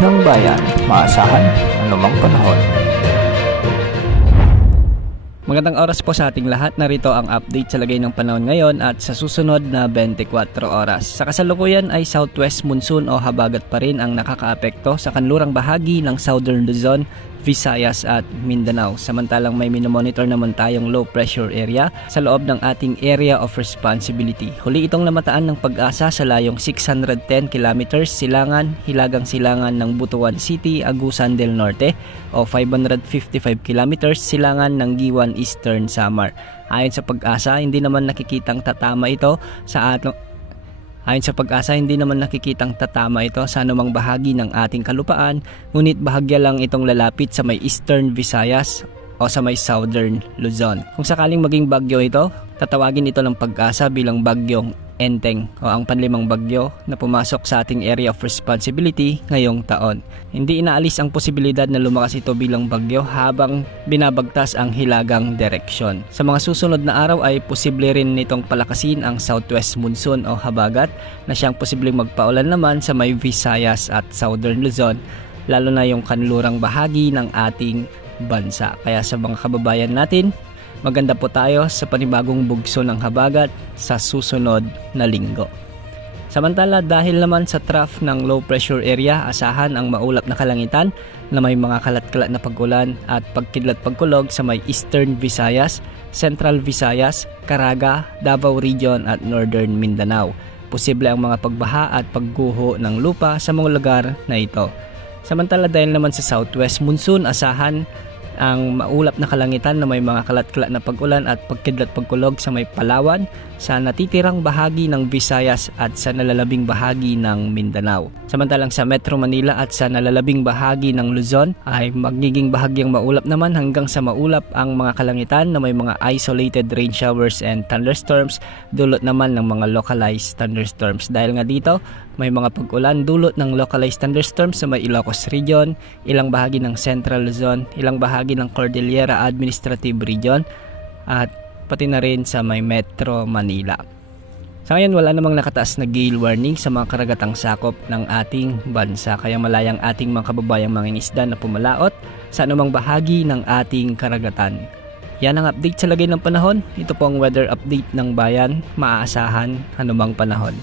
ng bayan, maasahan anumang panahon. Magandang oras po sa ating lahat. Narito ang update sa lagay ng panahon ngayon at sa susunod na 24 oras. Sa kasalukuyan ay southwest monsoon o habagat pa rin ang nakakaapekto sa kanlurang bahagi ng Southern Luzon, Visayas at Mindanao. Samantalang may minomonitor naman tayong low pressure area sa loob ng ating area of responsibility. Huli itong namataan ng Pag-asa sa layong 610 kilometers silangan, hilagang silangan ng Butuan City, Agusan del Norte o 555 kilometers silangan ng Giwan Eastern Samar. Ayon sa Pag-asa, hindi naman nakikitang tatama ito sa anumang bahagi ng ating kalupaan, ngunit bahagya lang itong lalapit sa may Eastern Visayas o sa may Southern Luzon. Kung sakaling maging bagyo ito, tatawagin ito ng Pag-asa bilang bagyong Enteng o ang panlimang bagyo na pumasok sa ating area of responsibility ngayong taon. Hindi inaalis ang posibilidad na lumakas ito bilang bagyo habang binabagtas ang hilagang direksyon. Sa mga susunod na araw ay posible rin nitong palakasin ang southwest monsoon o habagat na siyang posibleng magpaulan naman sa may Visayas at Southern Luzon, lalo na yung kanlurang bahagi ng ating bansa. Kaya sa mga kababayan natin, maganda po tayo sa panibagong bugso ng habagat sa susunod na linggo. Samantala, dahil naman sa trough ng low pressure area, asahan ang maulap na kalangitan na may mga kalat-kalat na pag-ulan at pagkidlat-pagkulog sa may Eastern Visayas, Central Visayas, Caraga, Davao Region at Northern Mindanao. Posible ang mga pagbaha at pagguho ng lupa sa mga lugar na ito. Samantala, dahil naman sa southwest monsoon, asahan ang maulap na kalangitan na may mga kalat-kalat na pag-ulan at pagkidlat-pagkulog sa may Palawan, sa natitirang bahagi ng Visayas at sa nalalabing bahagi ng Mindanao. Samantalang sa Metro Manila at sa nalalabing bahagi ng Luzon ay magiging bahagyang maulap naman hanggang sa maulap ang mga kalangitan na may mga isolated rain showers and thunderstorms, dulot naman ng mga localized thunderstorms. Dahil nga dito, may mga pag-ulan dulot ng localized thunderstorms sa may Ilocos Region, ilang bahagi ng Central Luzon, ilang bahagi ng Cordillera Administrative Region at pati na rin sa may Metro Manila. Sa ngayon, wala namang nakataas na gale warning sa mga karagatang sakop ng ating bansa, kaya malayang ating mga kababayang mangingisda na pumalaot sa anumang bahagi ng ating karagatan. Yan ang update sa lagay ng panahon. Ito po ang weather update ng bayan, maaasahan anumang panahon.